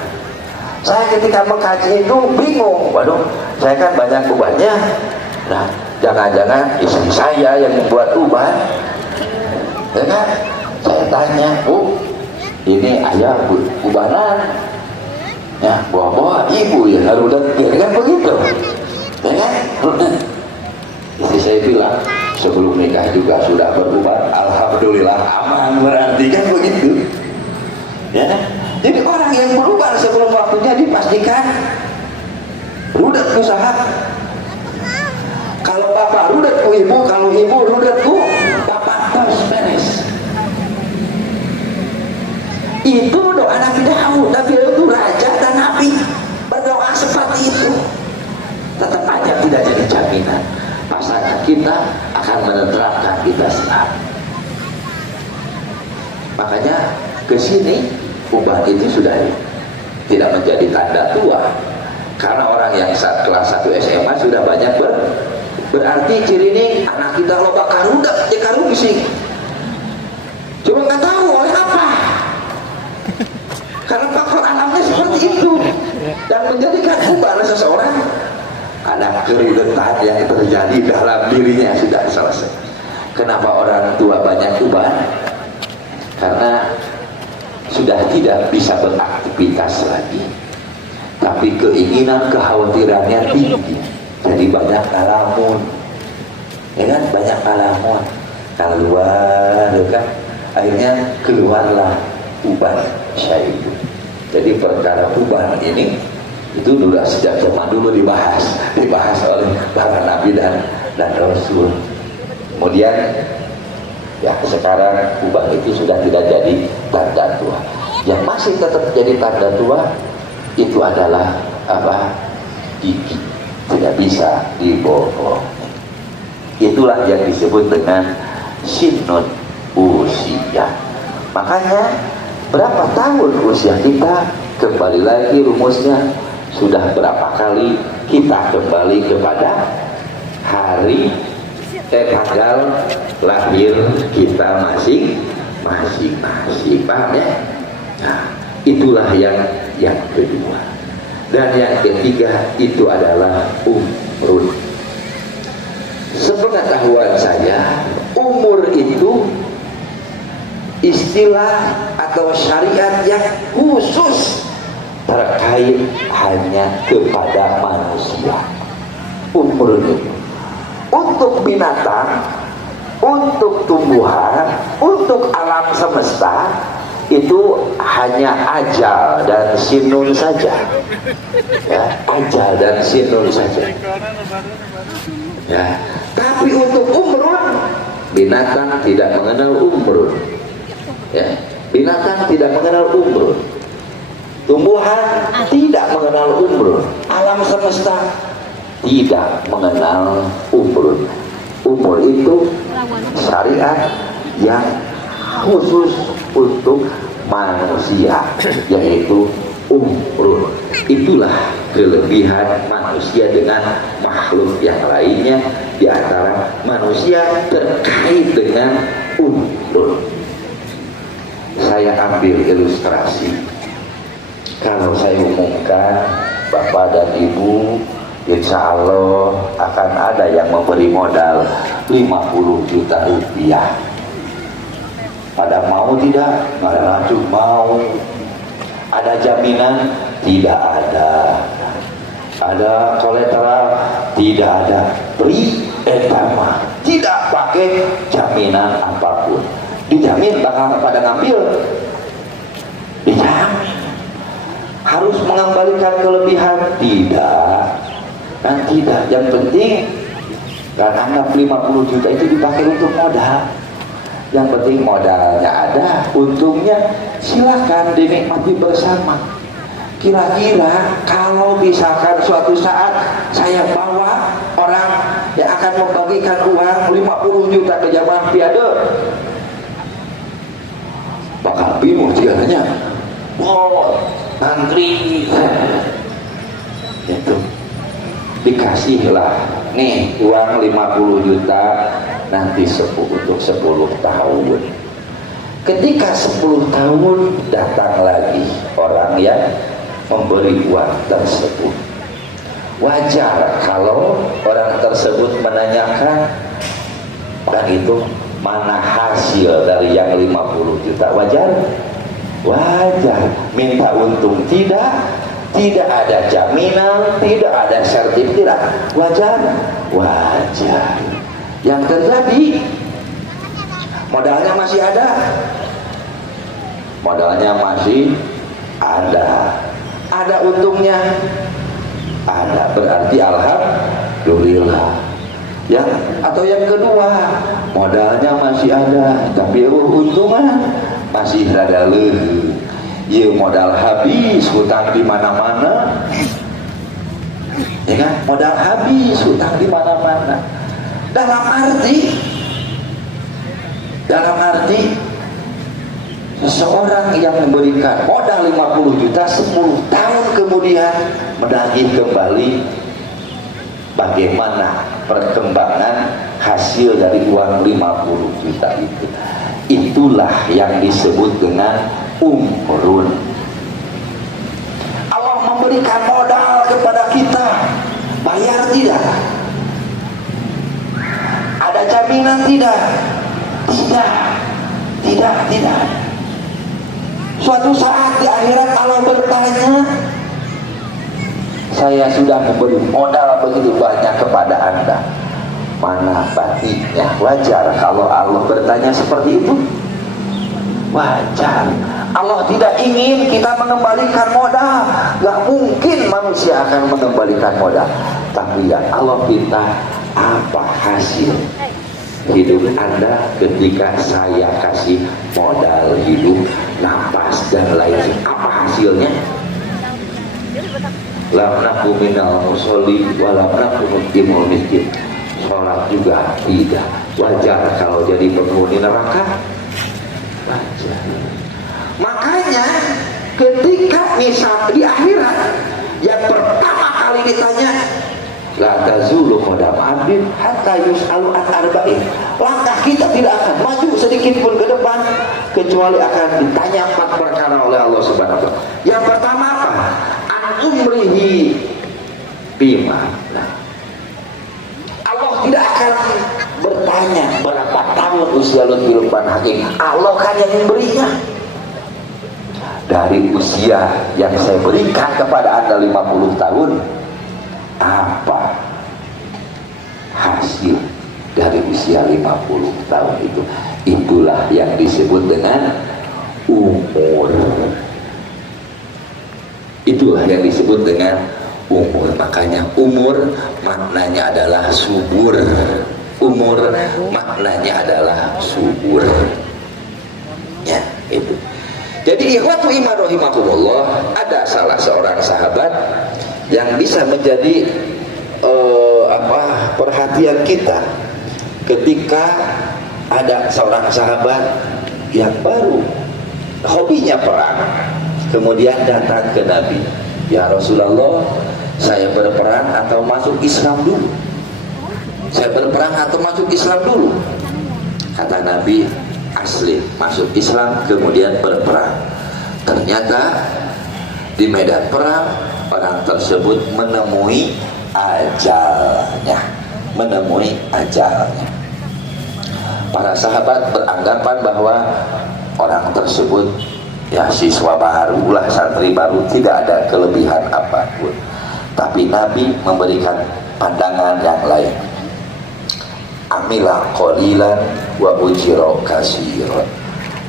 Saya ketika mengkaji itu bingung, waduh, saya kan banyak ubannya. Nah, jangan-jangan istri saya yang membuat uban. Ya kan? Saya tanya, Bu, ini ayah ubanan, ya, bawa ibu ya, rudet, ya kan begitu, ya kan? Rudet. Istri saya bilang, sebelum nikah juga sudah beruban, alhamdulillah aman, berarti kan begitu. Ya, jadi orang yang beruban sebelum waktunya dipastikan rudet usaha. Kalau bapak rudet ku ibu, kalau ibu rudet ku bapak, terus beres. Itu doa Nabi Daud. Nabi Daud itu raja dan nabi, berdoa seperti itu. Tetap aja tidak jadi jaminan pasangan kita akan menenteramkan kita selalu. Makanya kesini uban itu sudah tidak menjadi tanda tua, karena orang yang saat kelas 1 SMA sudah banyak berarti ciri ini anak kita loba karudak, ya karubisi. Cuma nggak tahu oleh apa, karena faktor alamnya seperti itu, dan menjadikan uban seseorang ada kerudetan yang terjadi dalam dirinya sudah selesai. Kenapa orang tua banyak uban? Karena sudah tidak bisa beraktivitas lagi, tapi keinginan, kekhawatirannya tinggi, jadi banyak ngalamun, ya kan, banyak ngalamun, keluar, kan, akhirnya keluarlah uban syaibu. Jadi perkara uban ini itu sudah sejak zaman dulu dibahas oleh para nabi dan rasul. Kemudian ya sekarang uban itu sudah tidak jadi tanda tua. Yang masih tetap jadi tanda tua itu adalah apa? Gigi, tidak bisa dibohong. Itulah yang disebut dengan sinun usia. Makanya berapa tahun usia kita, kembali lagi rumusnya, sudah berapa kali kita kembali kepada hari tanggal lahir kita masing-masing, paham ya? Nah, itulah yang kedua. Dan yang ketiga itu adalah umur. Sepengetahuan saya, umur itu istilah atau syariat yang khusus terkait hanya kepada manusia. Umur itu untuk binatang, untuk tumbuhan, untuk alam semesta itu hanya ajal dan sinun saja, ya, ajal dan sinun saja, ya. Tapi untuk umrun, binatang tidak mengenal umrun, ya. Binatang tidak mengenal umrun, tumbuhan tidak mengenal umrun, alam semesta tidak mengenal umrun. Umur itu syariat yang khusus untuk manusia, yaitu umrun. Itulah kelebihan manusia dengan makhluk yang lainnya, di antara manusia terkait dengan umrun. Saya ambil ilustrasi. Kalau saya umumkan, Bapak dan Ibu, insya Allah akan ada yang memberi modal 50 juta rupiah. Pada mau tidak? Maju mau. Ada jaminan? Tidak ada. Ada kolateral? Tidak ada. Beri etama, tidak pakai jaminan apapun. Dijamin bakal pada ngambil? Dijamin. Harus mengembalikan kelebihan? Tidak. Dan tidak. Yang penting, dan anggap 50 juta itu dipakai untuk modal. Yang penting modalnya ada, untungnya silakan dinikmati bersama. Kira-kira kalau misalkan suatu saat saya bawa orang yang akan membagikan uang 50 juta ke jamaah piada, bakal bingung tiadanya. Oh, antri itu dikasihlah nih uang 50 juta nanti untuk 10 tahun. Ketika 10 tahun datang lagi orang yang memberi uang tersebut, wajar kalau orang tersebut menanyakan, dan itu mana hasil dari yang 50 juta? Wajar? Wajar. Minta untung? Tidak ada jaminan, tidak ada sertifikat. Wajar? Wajar. Yang terjadi, modalnya masih ada. Modalnya masih ada. Ada untungnya? Ada. Berarti alhamdulillah. Atau yang kedua, modalnya masih ada, tapi untungnya masih rada leuh. Ya modal habis, hutang di mana-mana. Ya kan? Modal habis, hutang di mana-mana. Dalam arti seseorang yang memberikan modal 50 juta 10 tahun kemudian menagih kembali, bagaimana perkembangan hasil dari uang 50 juta itu. Itulah yang disebut dengan umrun. Allah memberikan modal kepada kita, bayar tidak? Ada jaminan tidak? Tidak. Suatu saat di akhirat Allah bertanya, saya sudah memberi modal begitu banyak kepada Anda, mana batiknya? Wajar kalau Allah bertanya seperti itu. Wajar. Allah tidak ingin kita mengembalikan modal. Gak mungkin manusia akan mengembalikan modal. Tapi ya Allah minta, apa hasil hidup Anda ketika saya kasih modal hidup, napas dan lain. Apa hasilnya? Lam naku minal musholli wa lam naku nut'imul miskin. Sholat juga tidak. Wajar kalau jadi penghuni neraka. Wajar. Makanya ketika misal di akhirat yang pertama kali ditanya, la tazulu qadam abdin hatta yus'alu an arba'in. Langkah kita tidak akan maju sedikit pun ke depan kecuali akan ditanya 4 perkara oleh Allah Subhanahu wa taala. Yang pertama apa? An umrihi bima. Allah tidak akan bertanya berapa tahun usia Lutfi Lukman Hakim. Allah kan yang memberi dari usia yang saya berikan kepada Anda 50 tahun, apa hasil dari usia 50 tahun itu? Itulah yang disebut dengan umur. Itulah yang disebut dengan umur. Makanya umur maknanya adalah subur. Umur maknanya adalah subur. Ya, itu. Jadi ikhwatu iman rahimakumullah, ada salah seorang sahabat yang bisa menjadi perhatian kita ketika ada seorang sahabat yang baru hobinya perang, kemudian datang ke Nabi, ya Rasulullah, saya berperang atau masuk Islam dulu? Saya berperang atau masuk Islam dulu? Kata Nabi, asli masuk Islam kemudian berperang. Ternyata di medan perang orang tersebut menemui ajalnya, Para sahabat beranggapan bahwa orang tersebut ya siswa baru lah, santri baru, tidak ada kelebihan apapun. Tapi Nabi memberikan pandangan yang lain. Amila qalilan wa ujira katsiran.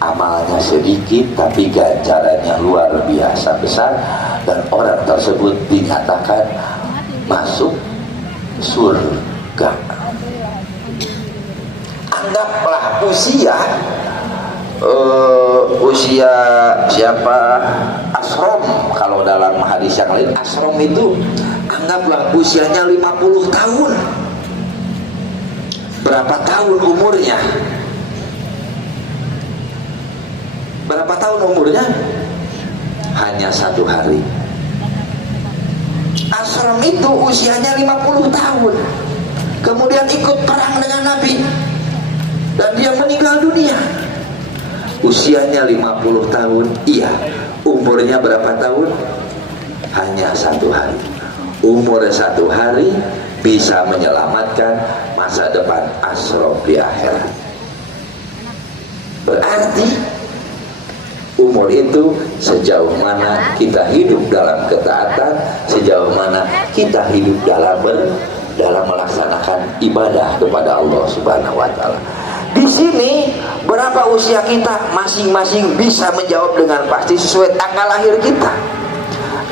Amalnya sedikit tapi ganjarannya luar biasa besar, dan orang tersebut dinyatakan masuk surga. Anggaplah usia siapa Asrom, kalau dalam hadis yang lain Asrom itu anggaplah usianya 50 tahun. Berapa tahun umurnya? Berapa tahun umurnya? Hanya 1 hari. Asrom itu usianya 50 tahun, kemudian ikut perang dengan Nabi, dan dia meninggal dunia. Usianya 50 tahun, iya. Umurnya berapa tahun? Hanya 1 hari. Umur 1 hari bisa menyelamatkan masa depan Asrom di akhirat. Berarti umur itu sejauh mana kita hidup dalam ketaatan, sejauh mana kita hidup dalam melaksanakan ibadah kepada Allah Subhanahu wa taala. Di sini berapa usia kita, masing-masing bisa menjawab dengan pasti sesuai tanggal lahir kita.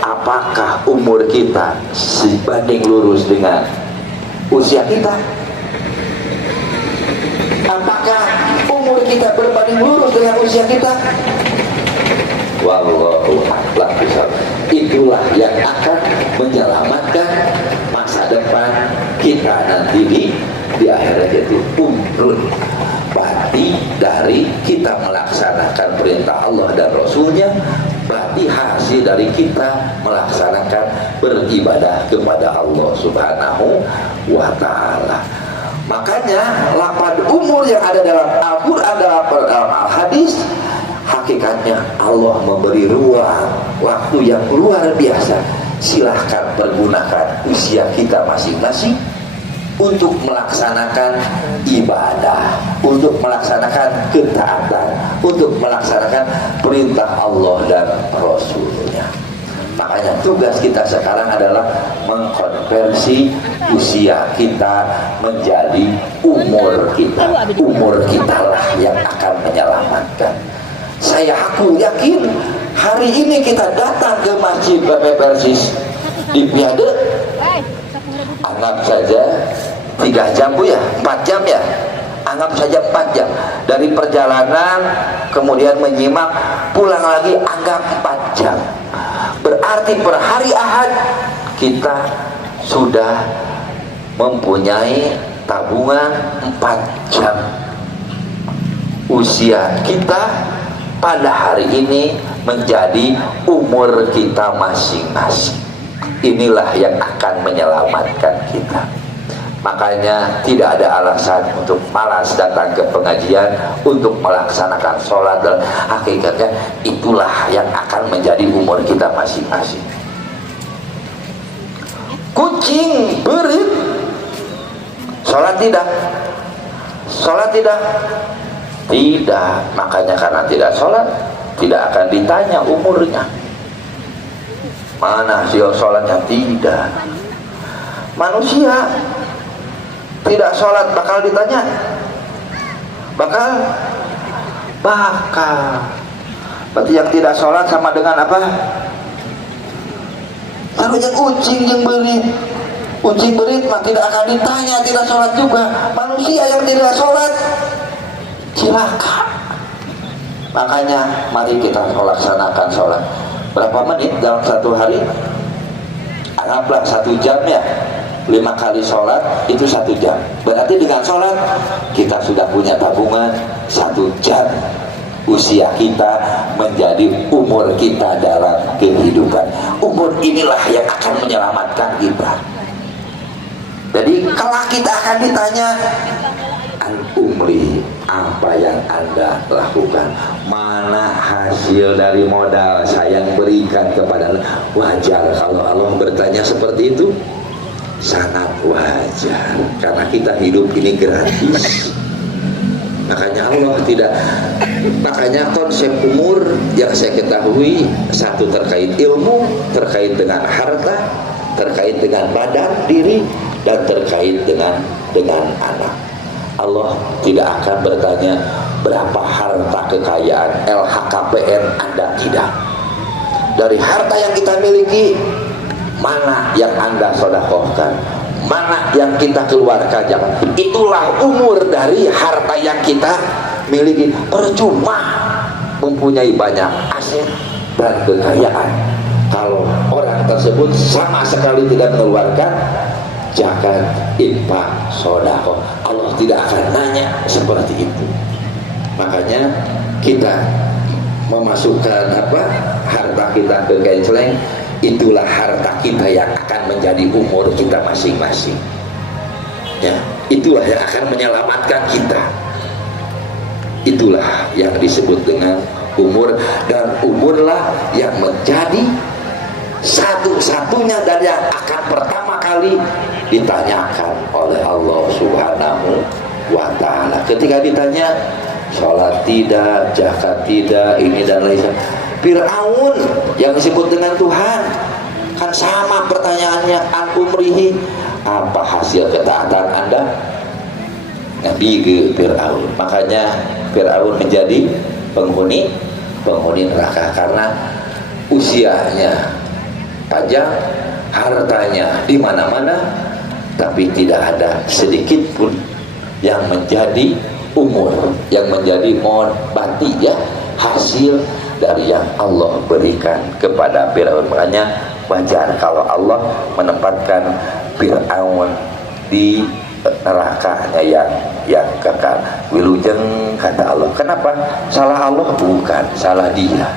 Apakah umur kita sebanding lurus dengan usia kita? Apakah umur kita berbanding lurus dengan usia kita? Wallahu a'lam bishawab. Itulah yang akan menyelamatkan masa depan kita nanti di akhirat, yaitu umrun. Berarti dari kita melaksanakan perintah Allah dan Rasulnya, berarti hasil dari kita melaksanakan beribadah kepada Allah Subhanahu wa ta'ala. Makanya lapan umur yang ada dalam Al-Quran, dalam Al-Hadis, hakikatnya Allah memberi ruang waktu yang luar biasa. Silahkan pergunakan usia kita masing-masing untuk melaksanakan ibadah, untuk melaksanakan ketaatan, untuk melaksanakan perintah Allah dan Rasulnya. Makanya tugas kita sekarang adalah mengkonversi usia kita menjadi umur kita. Umur kita lah yang akan menyelamatkan. Aku yakin hari ini kita datang ke Masjid BP Persis di Piade, anggap saja 3 jam Bu ya, 4 jam ya, anggap saja 4 jam dari perjalanan, kemudian menyimak, pulang lagi, anggap 4 jam. Berarti per hari Ahad kita sudah mempunyai tabungan 4 jam. Usia kita pada hari ini menjadi umur kita masing-masing. Inilah yang akan menyelamatkan kita. Makanya tidak ada alasan untuk malas datang ke pengajian, untuk melaksanakan sholat. Dan hakikatnya itulah yang akan menjadi umur kita masing-masing. Kucing berit, sholat tidak? Sholat tidak? Tidak. Makanya karena tidak sholat, tidak akan ditanya umurnya. Mana sih sholatnya? Tidak. Manusia tidak sholat bakal ditanya? Bakal. Berarti yang tidak sholat sama dengan apa? Sama yang ucing yang berit. Ucing berit mah tidak akan ditanya, tidak sholat juga. Manusia yang tidak sholat cilaka. Makanya mari kita laksanakan sholat. Berapa menit dalam satu hari? Anggaplah 1 jam ya. 5 kali sholat itu 1 jam. Berarti dengan sholat kita sudah punya tabungan 1 jam usia kita menjadi umur kita dalam kehidupan. Umur inilah yang akan menyelamatkan kita. Jadi kalau kita akan ditanya, umri, apa yang Anda lakukan, mana hasil dari modal saya yang berikan kepada Anda. Wajar kalau Allah bertanya seperti itu, sangat wajar, karena kita hidup ini gratis. Makanya Allah tidak, makanya konsep umur yang saya ketahui, satu terkait ilmu, terkait dengan harta, terkait dengan badan diri, dan terkait dengan anak. Allah tidak akan bertanya berapa harta kekayaan LHKPN Anda, tidak. Dari harta yang kita miliki, mana yang Anda sedekahkan, mana yang kita keluarkan, jangan. Itulah umur dari harta yang kita miliki. Percuma mempunyai banyak aset dan kekayaan kalau orang tersebut sama sekali tidak mengeluarkan zakat, infak, sedekah. Allah tidak akan nanya seperti itu. Makanya kita memasukkan harta kita ke genceleng, itulah harta kita yang akan menjadi umur kita masing-masing. Ya, itulah yang akan menyelamatkan kita. Itulah yang disebut dengan umur, dan umurlah yang menjadi satu-satunya dan yang akan pertama kali ditanyakan oleh Allah Subhanahu wa ta'ala. Ketika ditanya sholat tidak, zakat tidak, ini dan lain sebagainya. Fir'aun yang disebut dengan Tuhan kan sama pertanyaannya, an umrihi, apa hasil ketaatan Anda? Nabi ke Fir'aun. Makanya Fir'aun menjadi penghuni neraka karena usianya panjang, hartanya di mana-mana, tapi tidak ada sedikit pun yang menjadi umur, yang menjadi bati ya, hasil dari yang Allah berikan kepada Fir'aun. Makanya wajar kalau Allah menempatkan Fir'aun di nerakanya yang kekal. Wilujeng kata Allah. Kenapa? Salah Allah? Bukan, salah dia.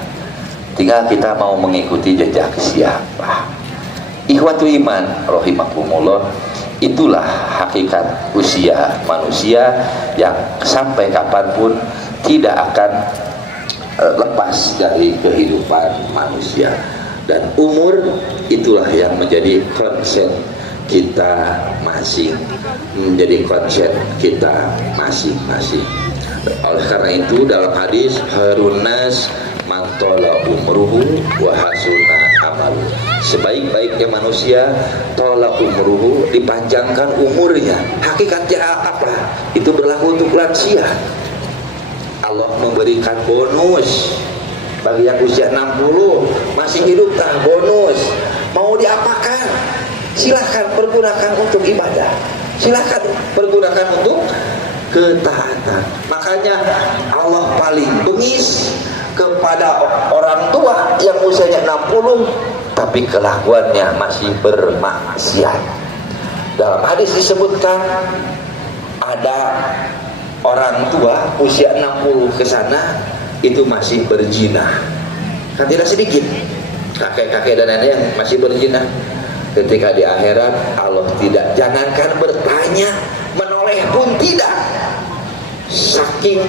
Tinggal kita mau mengikuti jejak siapa. Ikhwatu iman rahimakumullah, itulah hakikat usia manusia yang sampai kapanpun tidak akan lepas dari kehidupan manusia. Dan umur itulah yang menjadi konsen kita menjadi konsen kita masing-masing. Oleh karena itu dalam hadis harunnas mantola umruhu wa hasuna amal, sebaik-baiknya manusia tola umruhu, dipanjangkan umurnya. Hakikatnya apa? Itu berlaku untuk lansia. Allah memberikan bonus bagi yang usia 60 masih hidup, bonus. Mau diapakan? Silahkan pergunakan untuk ibadah, silahkan pergunakan untuk ketaatan. Makanya Allah paling bengis kepada orang tua yang usianya 60 tapi kelakuannya masih bermaksiat. Dalam hadis disebutkan ada orang tua usia 60 ke sana itu masih berzina. Kan tidak sedikit kakek-kakek dan nenek yang masih berzina. Ketika di akhirat Allah tidak, jangankan bertanya, menoleh pun tidak. Saking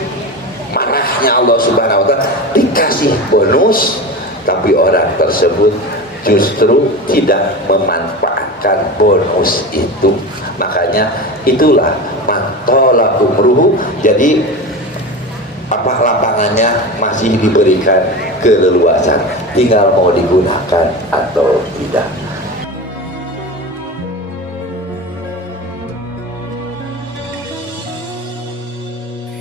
marahnya Allah Subhanahu wa ta'ala, dikasih bonus tapi orang tersebut justru tidak memanfaatkan bonus itu. Makanya itulah mantola umruhu. Jadi apa lapangannya masih diberikan keleluasan, tinggal mau digunakan atau tidak.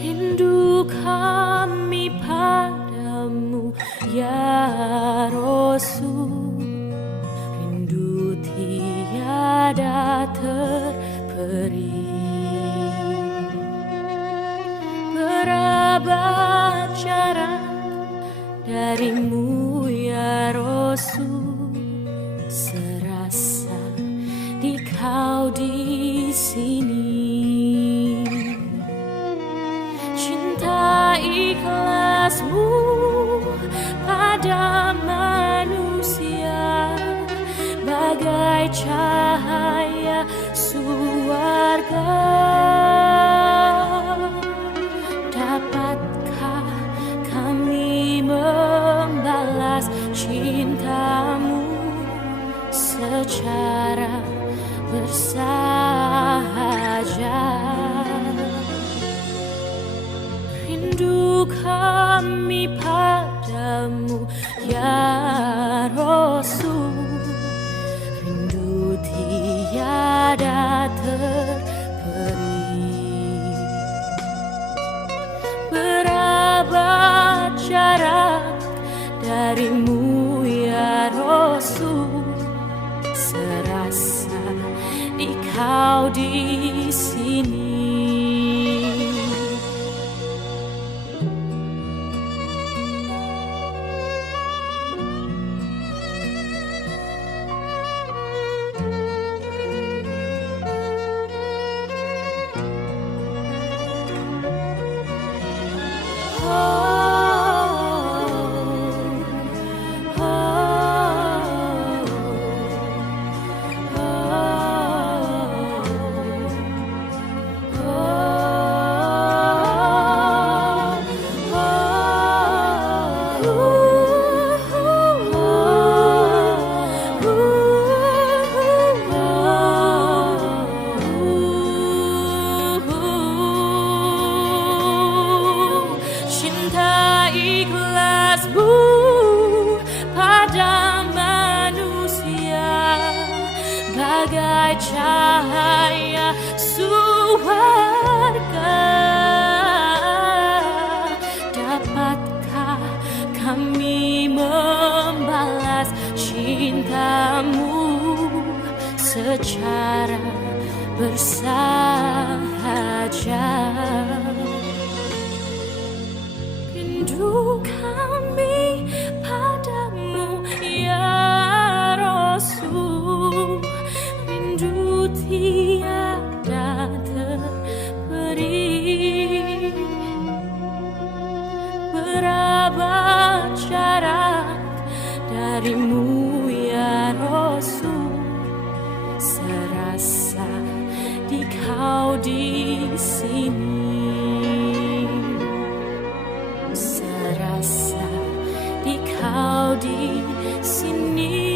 Rindu kami padamu ya Rasul, rindu tiada terperi. Berabad jarak darimu ya Rasul, serasa di kau di sini. Cinta ikhlasmu pada manusia bagai cahaya surga. Dapatkah kami membalas cintamu secara bersahaja? Rindu kami padamu ya Rasul, rindu tiada terperi. Berabad jarak darimu ya Rasul, serasa di kau di sini. Cinta ikhlasmu pada manusia bagai cahaya surga. Dapatkah kami membalas cintamu secara bersahaja? Rindu kami padamu ya Rasul, rindu tiada terperi. Berabad jarak darimu ya Rasul, serasa di kau di sini. Serasa di kau di sini.